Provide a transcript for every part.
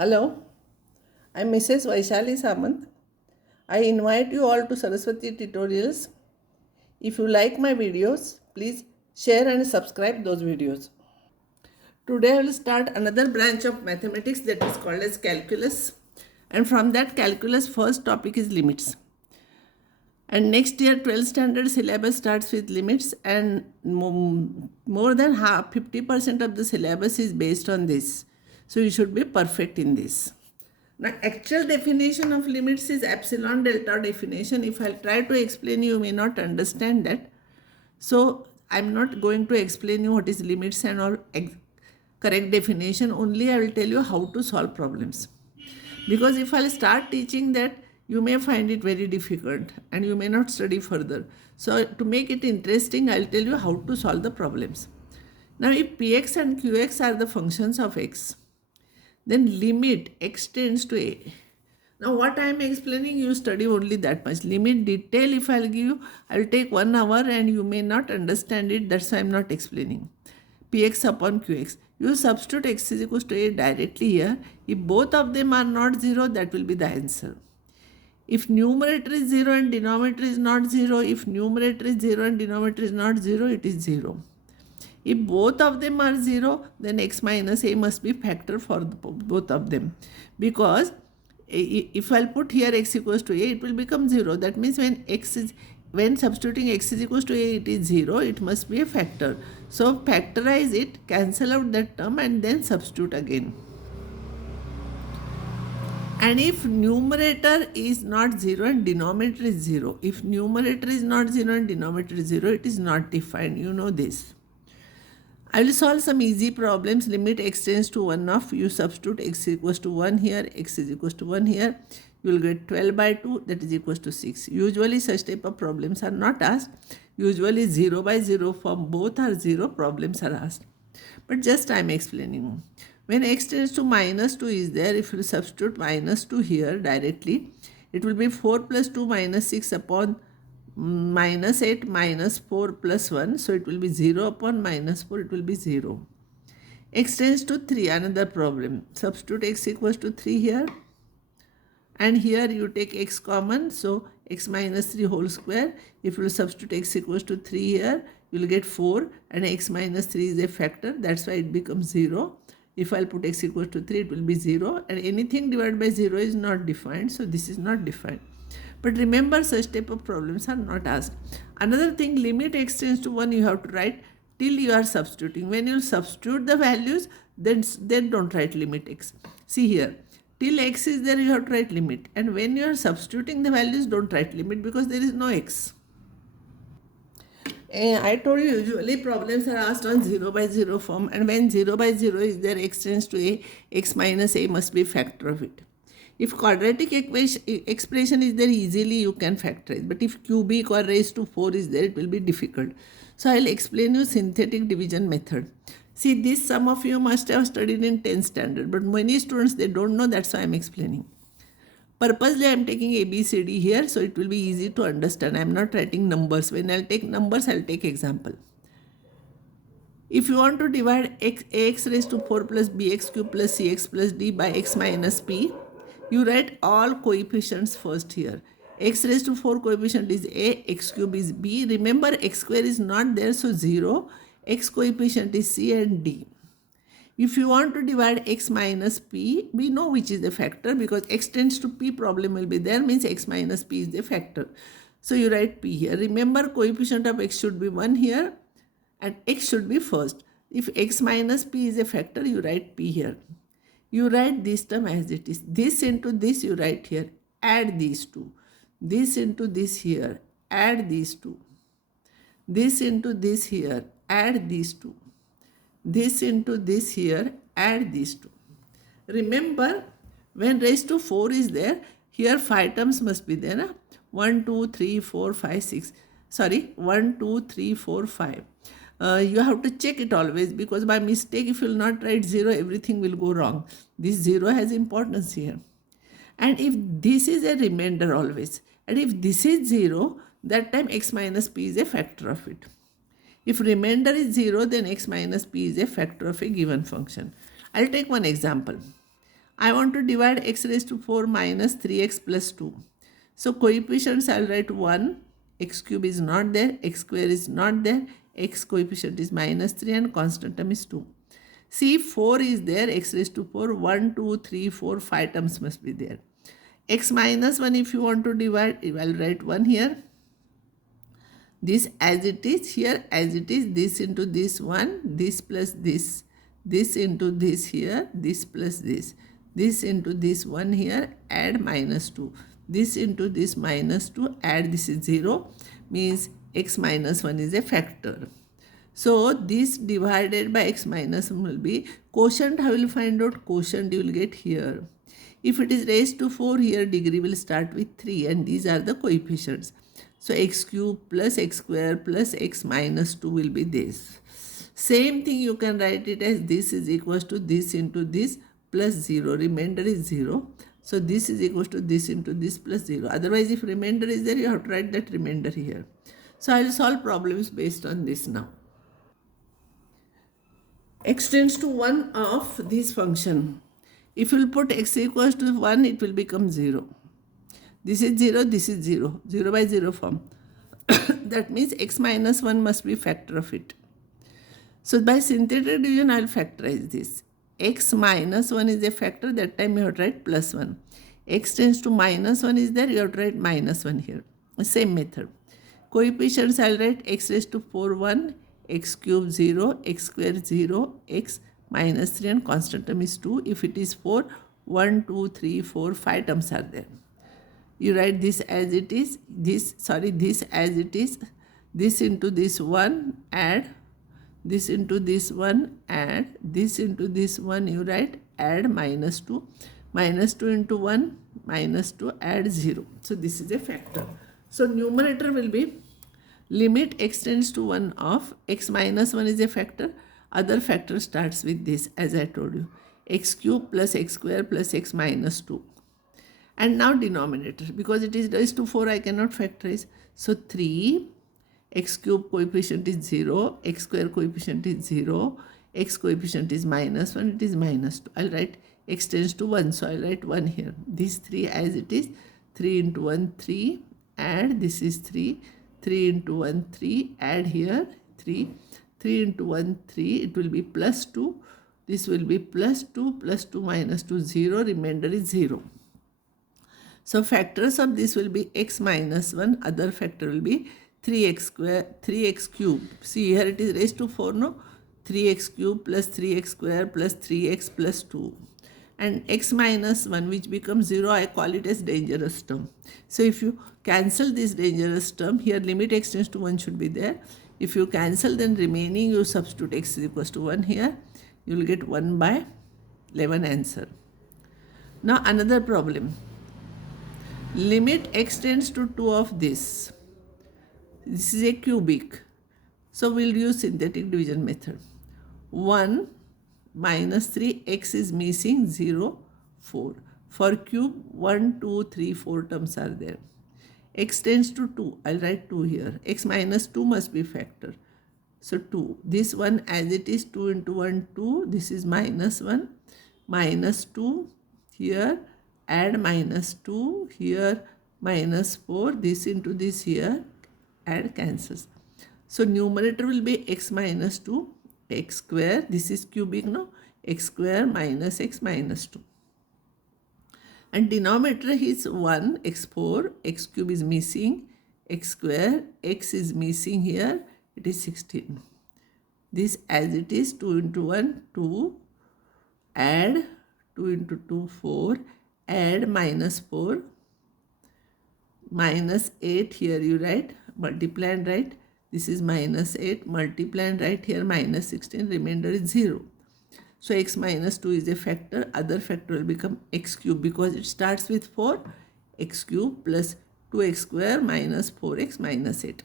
Hello, I'm Mrs. Vaishali Samant. I invite you all to Saraswati Tutorials. If you like my videos, please share and subscribe those videos. Today I will start another branch of mathematics that is called as calculus. And from that calculus, first topic is limits. And next year 12th standard syllabus starts with limits, and more than half 50% of the syllabus is based on this. So you should be perfect in this. Now, actual definition of limits is epsilon delta definition. If I try to explain, you may not understand that. So, I'm not going to explain you what is limits and all correct definition. Only I will tell you how to solve problems. Because if I'll start teaching that, you may find it very difficult and you may not study further. So, to make it interesting, I'll tell you how to solve the problems. Now, if px and qx are the functions of x, then limit x tends to a. Now what I am explaining, you study only that much. Limit detail, if I'll give you, I'll take 1 hour and you may not understand it. That's why I'm not explaining. Px upon qx. You substitute x is equals to a directly here. If both of them are not 0, that will be the answer. If numerator is 0 and denominator is not 0, if numerator is 0 and denominator is not 0, it is 0. If both of them are 0, then x minus a must be factor for both of them. Because if I'll put here x equals to a, it will become 0. That means when substituting x is equals to a, it is 0, it must be a factor. So factorize it, cancel out that term and then substitute again. And if numerator is not 0 and denominator is 0, if numerator is not 0 and denominator is 0, it is not defined. You know this. I will solve some easy problems. Limit x tends to 1 of, you substitute x equals to 1 here, x is equals to 1 here. You will get 12 by 2, that is equals to 6. Usually such type of problems are not asked. Usually 0 by 0 form, both are 0 problems are asked. But just I am explaining. When x tends to minus 2 is there, if you substitute minus 2 here directly, it will be 4 plus 2 minus 6 upon minus 8 minus 4 plus 1. So it will be 0 upon minus 4, it will be 0. X tends to 3, another problem. Substitute x equals to 3 here. And here you take x common, so x minus 3 whole square. If you substitute x equals to 3 here, you will get 4 and x minus 3 is a factor. That's why it becomes 0. If I'll put x equals to 3, it will be 0. And anything divided by 0 is not defined. So this is not defined. But remember, such type of problems are not asked. Another thing, limit x tends to 1, you have to write till you are substituting. When you substitute the values, then don't write limit x. See here, till x is there, you have to write limit. And when you are substituting the values, don't write limit because there is no x. I told you usually problems are asked on 0 by 0 form, and when 0 by 0 is there, x tends to a, x minus a must be factor of it. If quadratic expression is there, easily you can factorize. But if cubic or raised to 4 is there, it will be difficult. So I will explain you synthetic division method. See, this some of you must have studied in 10th standard, but many students, they don't know, that's why I am explaining. Purposely I am taking A, B, C, D here, so it will be easy to understand. I am not writing numbers. When I will take numbers, I will take example. If you want to divide ax raised to 4 plus bx cube plus cx plus d by x minus p, you write all coefficients first here. X raised to 4 coefficient is a, x cube is b. Remember, x square is not there, so 0. X coefficient is c and d. If you want to divide x minus p, we know which is the factor because x tends to p, problem will be there, means x minus p is the factor. So you write p here. Remember, coefficient of x should be 1 here and x should be first. If x minus p is a factor, you write p here. You write this term as it is. This into this you write here. Add these two. This into this here. Add these two. This into this here. Add these two. This into this here. Add these two. Remember, when raised to 4 is there, here 5 terms must be there. Na? 1, 2, 3, 4, 5, 6. Sorry, 1, 2, 3, 4, 5. You have to check it always because by mistake, if you will not write 0, everything will go wrong. This 0 has importance here. And if this is a remainder always, and if this is 0, that time x minus p is a factor of it. If remainder is 0, then x minus p is a factor of a given function. I'll take one example. I want to divide x raised to 4 minus 3x plus 2. So coefficients I'll write 1, x cube is not there, x square is not there, x coefficient is minus 3 and constant term is 2. See, 4 is there, x raised to 4, 1, 2, 3, 4, 5 terms must be there. X minus 1 if you want to divide, I'll write 1 here. This as it is, here as it is, this into this 1, this plus this into this here, this plus this into this 1 here, add minus 2. This into this minus 2, add this is 0, means x minus 1 is a factor. So this divided by x minus 1 will be quotient. How will you find out? Quotient you will get here. If it is raised to 4, here degree will start with 3 and these are the coefficients. So x cube plus x square plus x minus 2 will be this. Same thing you can write it as this is equals to this into this plus 0. Remainder is 0. So this is equals to this into this plus 0. Otherwise if remainder is there, you have to write that remainder here. So I will solve problems based on this now. X tends to 1 of this function. If you will put x equals to 1, it will become 0. This is 0, this is 0. 0 by 0 form. That means x minus 1 must be factor of it. So by synthetic division, I will factorize this. X minus 1 is a factor, that time you have to write plus 1. X tends to minus 1 is there, you have to write minus 1 here. Same method. Coefficients, I will write x raised to 4, 1, x cube 0, x square 0, x minus 3 and constant term is 2. If it is 4, 1, 2, 3, 4, 5 terms are there. You write this as it is, this as it is, this into this 1, add, this into this 1, add, this into this 1, you write, add minus 2, minus 2 into 1, minus 2, add 0. So this is a factor. So numerator will be limit x tends to 1 of x minus 1 is a factor, other factor starts with this as I told you, x cube plus x square plus x minus 2. And now denominator, because it is raised to 4, I cannot factorize. So 3, x cube coefficient is 0, x square coefficient is 0, x coefficient is minus 1, it is minus 2. I'll write x tends to 1, so I'll write 1 here. This 3 as it is, 3 into 1, 3, add, this is 3, 3 into 1, 3, add here, 3, 3 into 1, 3, it will be plus 2, this will be plus 2 minus 2, 0, remainder is 0. So factors of this will be x minus 1, other factor will be 3x square, 3x cube. See here it is raised to 4, no? 3x cube plus 3x square plus 3x plus 2. And x minus 1 which becomes 0, I call it as dangerous term. So if you cancel this dangerous term, here limit x tends to 1 should be there. If you cancel, then remaining you substitute x is equals to 1 here. You will get 1 by 11 answer. Now another problem. Limit x tends to 2 of this. This is a cubic. So we'll use synthetic division method. 1 minus 3, x is missing, 0, 4. For cube, 1, 2, 3, 4 terms are there. X tends to 2. I'll write 2 here. X minus 2 must be factor. So 2. This one as it is, 2 into 1, 2. This is minus 1. Minus 2 here. Add minus 2 here, minus 4, this into this here, add cancels. So numerator will be x minus 2, x square, this is cubic now, x square minus x minus 2. And denominator is 1, x4, x cube is missing, x square, x is missing here, it is 16. This as it is, 2 into 1, 2, add 2 into 2, 4, add minus 4, minus 8 here you write, multiply and write, this is minus 8, multiply and write here minus 16, remainder is 0. So x minus 2 is a factor, other factor will become x cube because it starts with 4, x cube plus 2x square minus 4x minus 8.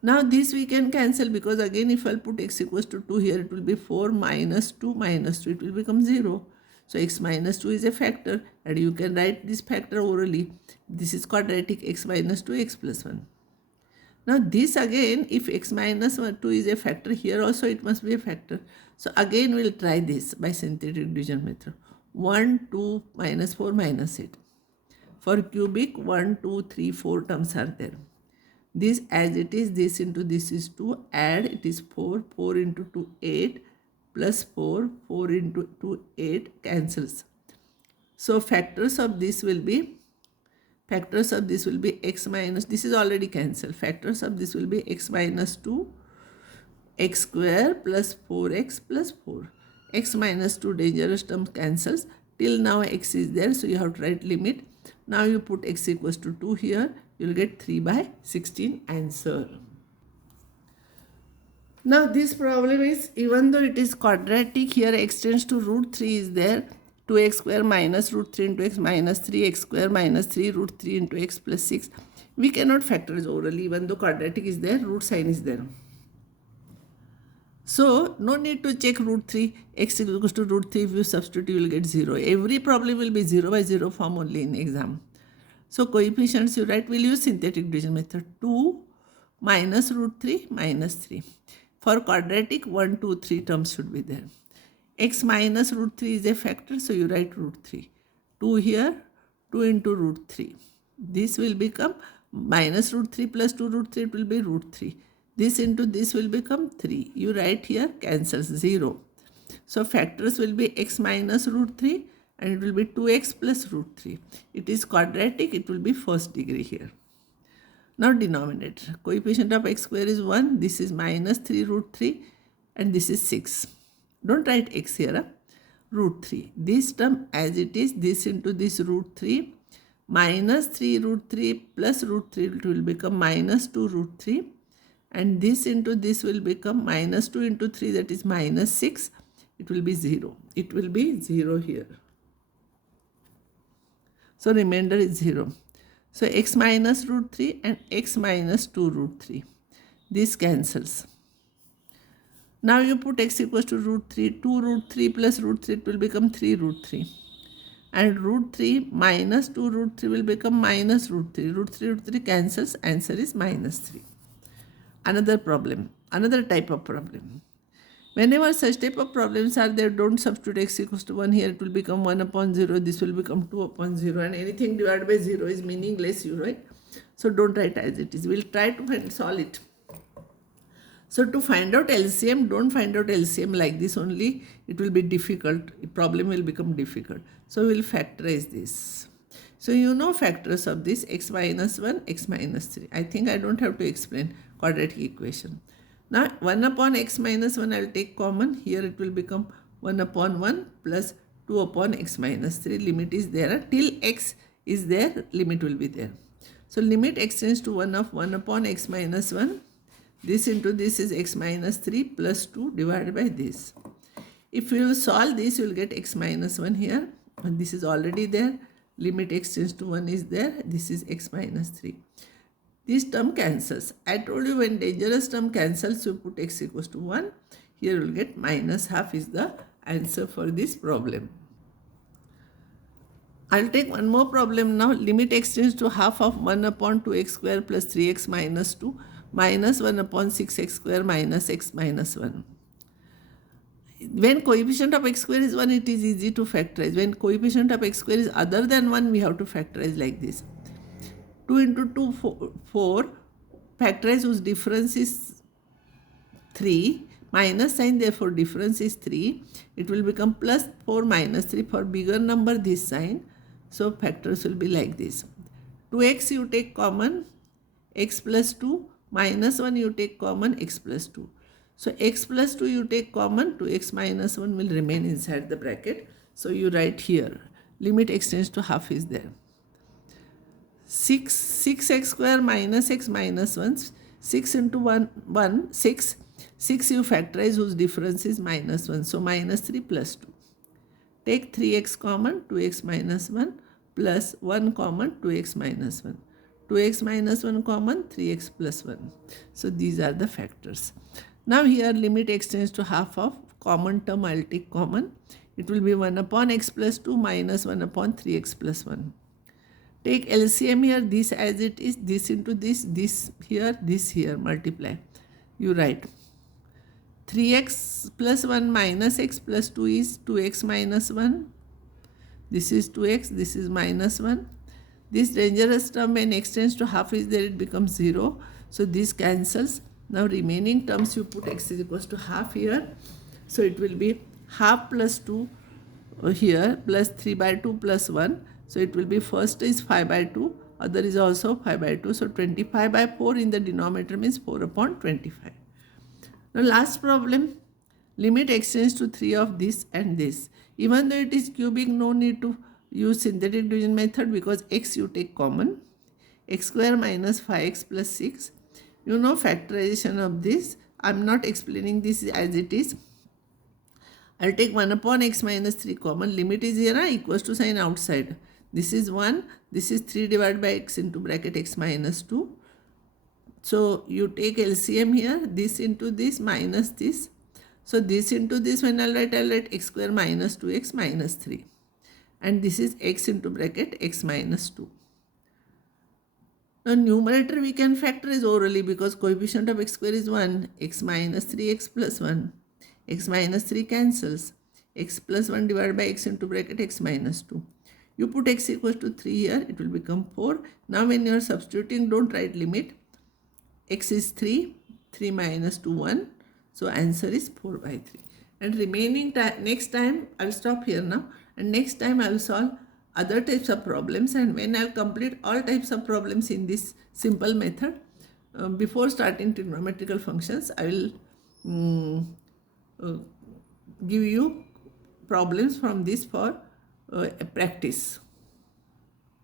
Now this we can cancel because again if I'll put x equals to 2 here, it will be 4 minus 2 minus 2, it will become 0. So x minus 2 is a factor and you can write this factor orally. This is quadratic, x minus 2, x plus 1. Now this again, if x minus 2 is a factor, here also it must be a factor. So again we'll try this by synthetic division method. 1, 2, minus 4, minus 8. For cubic, 1, 2, 3, 4 terms are there. This as it is, this into this is 2, add it is 4, 4 into 2, 8, plus 4, 4 into 2, 8, cancels. So factors of this will be x minus, this is already cancelled. Factors of this will be x minus 2, x square plus 4x plus 4. X minus 2 dangerous term cancels. Till now x is there, so you have to write limit. Now you put x equals to 2 here, you will get 3 by 16 answer. Now this problem is, even though it is quadratic, here x tends to root 3 is there. 2x square minus root 3 into x minus 3, x square minus 3 root 3 into x plus 6. We cannot factorize orally, even though quadratic is there, root sign is there. So no need to check root 3, x equals to root 3, if you substitute you will get 0. Every problem will be 0 by 0 form only in exam. So coefficients you write, will use synthetic division method. 2 minus root 3 minus 3. For quadratic, 1, 2, 3 terms should be there. X minus root 3 is a factor, so you write root 3. 2 here, 2 into root 3. This will become minus root 3 plus 2 root 3, it will be root 3. This into this will become 3. You write here, cancels, 0. So factors will be x minus root 3 and it will be 2x plus root 3. It is quadratic, it will be first degree here. Now denominator, coefficient of x square is 1, this is minus 3 root 3 and this is 6. Don't write x here, root 3. This term as it is, this into this root 3, minus 3 root 3 plus root 3, it will become minus 2 root 3. And this into this will become minus 2 into 3, that is minus 6. It will be 0. It will be 0 here. So remainder is 0. So x minus root 3 and x minus 2 root 3. This cancels. Now you put x equals to root 3. 2 root 3 plus root 3, it will become 3 root 3. And root 3 minus 2 root 3 will become minus root 3. Root 3 cancels. Answer is minus 3. Another problem, another type of problem. Whenever such type of problems are there, don't substitute x equals to 1 here. It will become 1 upon 0. This will become 2 upon 0. And anything divided by 0 is meaningless, you right? So don't write as it is. We'll try to solve it. So to find out LCM, don't find out LCM like this only. It will be difficult. The problem will become difficult. So we'll factorize this. So you know factors of this, x minus 1, x minus 3. I think I don't have to explain quadratic equation. Now 1 upon x minus 1 I will take common. Here it will become 1 upon 1 plus 2 upon x minus 3. Limit is there. Till x is there, limit will be there. So limit x tends to 1 of 1 upon x minus 1. This into this is x minus 3 plus 2 divided by this. If you solve this, you will get x minus 1 here. And this is already there. Limit x tends to 1 is there. This is x minus 3. This term cancels. I told you when dangerous term cancels, you put x equals to 1. Here you will get minus half is the answer for this problem. I'll take one more problem now. Limit x tends to half of 1 upon 2x square plus 3x minus 2 minus 1 upon 6x square minus x minus 1. When coefficient of x square is 1, it is easy to factorize. When coefficient of x square is other than 1, we have to factorize like this. 2 into 2, 4. Factorize whose difference is 3. Minus sign, therefore difference is 3. It will become plus 4 minus 3. For bigger number, this sign. So factors will be like this. 2x you take common, x plus 2. Minus 1 you take common, x plus 2. So x plus 2 you take common, 2x minus 1 will remain inside the bracket. So you write here, limit x tends to half is there. 6x square minus x minus 1, 6 into 1, 6. 6 you factorize whose difference is minus 1. So minus 3 plus 2. Take 3x common, 2x minus 1 plus 1 common, 2x minus 1. 2x minus 1 common, 3x plus 1. So these are the factors. Now here limit x tends to half of common term, I will take common. It will be 1 upon x plus 2 minus 1 upon 3x plus 1. Take LCM here, this as it is, this into this here, multiply. You write 3x plus 1 minus x plus 2 is 2x minus 1 This is 2x, this is minus 1. This dangerous term when x tends to half is there, it becomes 0. So this cancels. Now remaining terms you put x is equals to half here. So it will be half plus 2 here plus 3 by 2 plus 1. So it will be first is 5 by 2, other is also 5 by 2. So 25 by 4 in the denominator means 4 upon 25. Now last problem, limit x tends to 3 of this and this. Even though it is cubic, no need to use synthetic division method because x you take common. X square minus 5x plus 6. You know factorization of this. I am not explaining this as it is. I'll take 1 upon x minus 3 common. Limit is here equals to sign outside. This is 1. This is 3 divided by x into bracket x minus 2. So you take LCM here. This into this minus this. So this into this when I'll write x square minus 2x minus 3. And this is x into bracket x minus 2. Now numerator we can factorize orally because coefficient of x square is 1. X minus 3x plus 1. X minus 3 cancels. X plus 1 divided by x into bracket x minus 2. You put x equals to 3 here, it will become 4. Now when you are substituting, don't write limit. X is 3, 3 minus 2, 1. So answer is 4 by 3. And remaining time, next time, I'll stop here now. And next time I'll solve other types of problems. And when I'll complete all types of problems in this simple method, before starting trigonometrical functions, I will give you problems from this for practice.